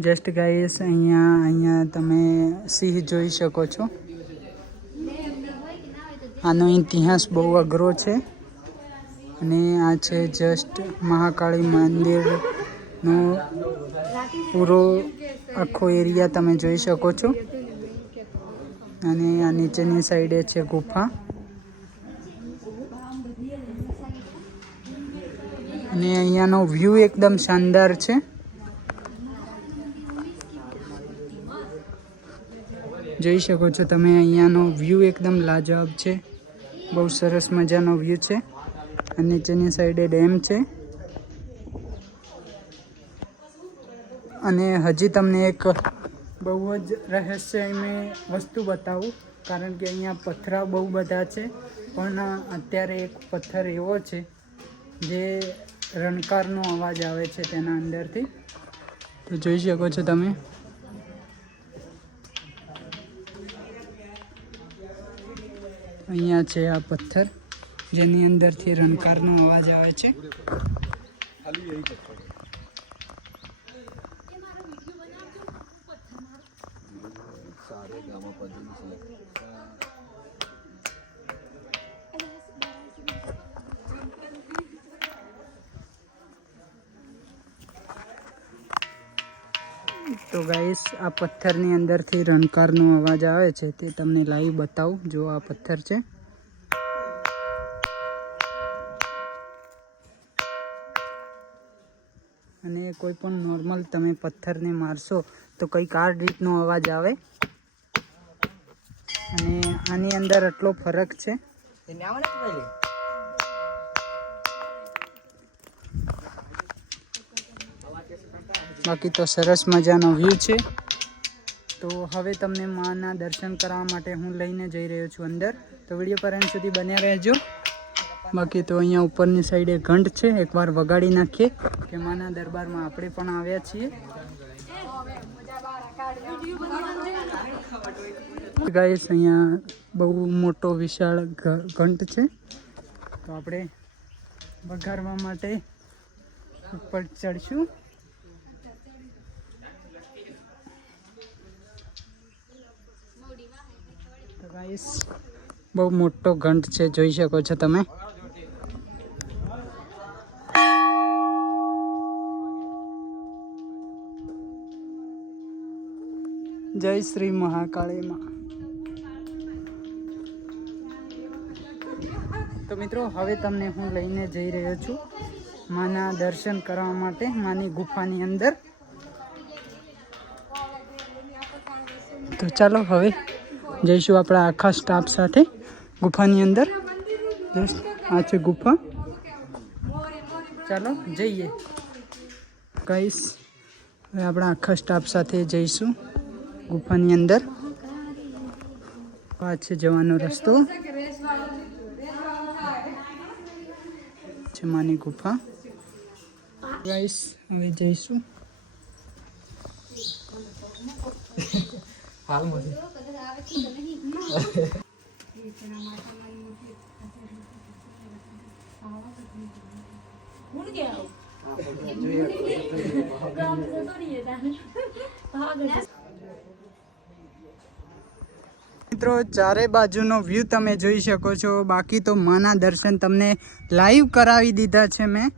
Just guys અહીંયા અહીંયા તમે સિંહ જોઈ શકો છો. આનો ઇતિહાસ બહુ અઘરો છે. અને આ છે જસ્ટ મહાકાળી મંદિરનો પૂરો આખો એરિયા તમે જોઈ શકો છો. અને આ નીચેની સાઈડે છે ગુફા. અને અહીંયાનો વ્યૂ એકદમ શાનદાર છે. જોઈ શકો છો તમે, અહીંયાનો વ્યૂ એકદમ લાજવાબ છે. બહુ સરસ મજાનો વ્યૂ છે. અને નીચેની સાઈડે ડેમ છે. અને હજી તમને એક બહુ જ રહસ્યમય વસ્તુ બતાવું, કારણ કે અહીંયા પથરા બહુ બધા છે. પણ અત્યારે એક પથ્થર એવો છે, જે રણકારનો અવાજ આવે છે તેના અંદરથી. તો જોઈ શકો છો તમે. અહીંયા છે આ પથ્થર જેની અંદરથી રણકારનો અવાજ આવે છે. તો ગાઈસ આ પથ્થરની અંદરથી રણકારનો અવાજ આવે છે તે તમને લાઈવ બતાવું. જો આ પથ્થર છે. અને કોઈ પણ નોર્મલ તમે પથ્થરને મારશો તો કંઈક આ રીતનો અવાજ આવે. અને આની અંદર આટલો ફરક છે. બાકી તો સરસ મજાનો વ્યૂ છે. તો હવે તમને માના દર્શન કરવા માટે હું લઈને જઈ રહ્યો છું અંદર. તો વીડિયો પર એન્ડ સુધી બન્યા રહેજો. બાકી તો અહીંયા ઉપરની સાઈડે ઘંટ છે, એકવાર વગાડી નાખીએ કે માના દરબારમાં આપણે પણ આવ્યા છીએ. ગાઈસ અહીંયા બહુ મોટો વિશાળ ઘંટ છે. તો આપણે વગાડવા માટે ઉપર ચડશું. બહુ મોટો ઘંટ છે, જોઈ શકો છો તમે. જય શ્રી મહાકાળીમાં. તો મિત્રો, હવે તમને હું લઈને જઈ રહ્યો છું. માના દર્શન કરવા માટે, માની ગુફાની અંદર. તો ચાલો હવે જઈશું આપણા આખા સ્ટાફ સાથે ગુફાની અંદર. આ છે ગુફા. ચાલો જઈએ. કહીશ હવે આપણા આખા સ્ટાફ સાથે જઈશું ગુફાની અંદર. આ છે જવાનો રસ્તો. છે માની ગુફા. ગાઈસ હવે જઈશું. મિત્રો, ચારે બાજુનો વ્યૂ તમે જોઈ શકો છો. બાકી તો માના દર્શન તમને લાઈવ કરાવી દીધા છે મેં.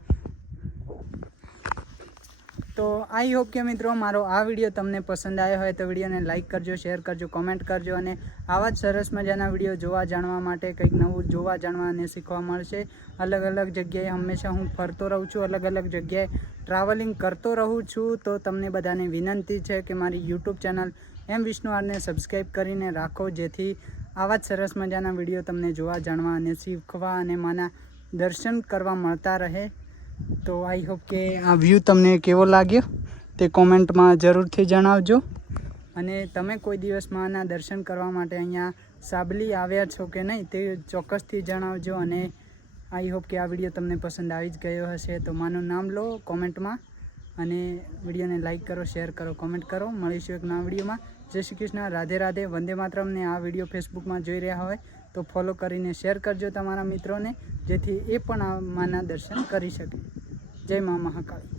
તો આઈ હોપ કે મિત્રો મારો આ વીડિયો તમને પસંદ આવ્યો હોય તો વિડીયોને લાઈક કરજો, શેર કરજો, કોમેન્ટ કરજો અને આવા જ સરસ મજાના વીડિયો જોવા જાણવા માટે કંઈક નવું જોવા જાણવા અને શીખવા મળશે. અલગ અલગ જગ્યાએ હંમેશા હું ફરતો રહું છું, અલગ અલગ જગ્યાએ ટ્રાવેલિંગ કરતો રહું છું. તો તમને બધાને વિનંતી છે કે મારી યુટ્યુબ ચેનલ એમ વિષ્ણુ આરને સબસ્ક્રાઈબ કરીને રાખો, જેથી આવા જ સરસ મજાના વીડિયો તમને જોવા, જાણવા અને શીખવા અને માના દર્શન કરવા મળતા રહે. તો આઈ હોપ કે આ વ્યૂ તમને કેવો લાગ્યો તે કોમેન્ટમાં જરૂરથી જણાવજો. અને તમે કોઈ દિવસ માના દર્શન કરવા માટે અહીંયા સાબલી આવ્યા છો કે નહીં તે ચોક્કસથી જણાવજો અને આઈ હોપ કે આ વીડિયો તમને પસંદ આવી જ ગયો હશે. તો માનું નામ લો કોમેન્ટમાં અને વિડીયોને લાઈક કરો, શેર કરો, કોમેન્ટ કરો. મળીશું એક નવા વિડીયોમાં. જય શ્રી કૃષ્ણ, રાધે રાધે. વંદે માતરમને આ વીડિયો ફેસબુકમાં જોઈ રહ્યા હોય તો ફોલો કરીને શેર કરજો તમારા મિત્રોને, જેથી એ પણ આ માના દર્શન કરી શકે. જય મા મહાકાળી.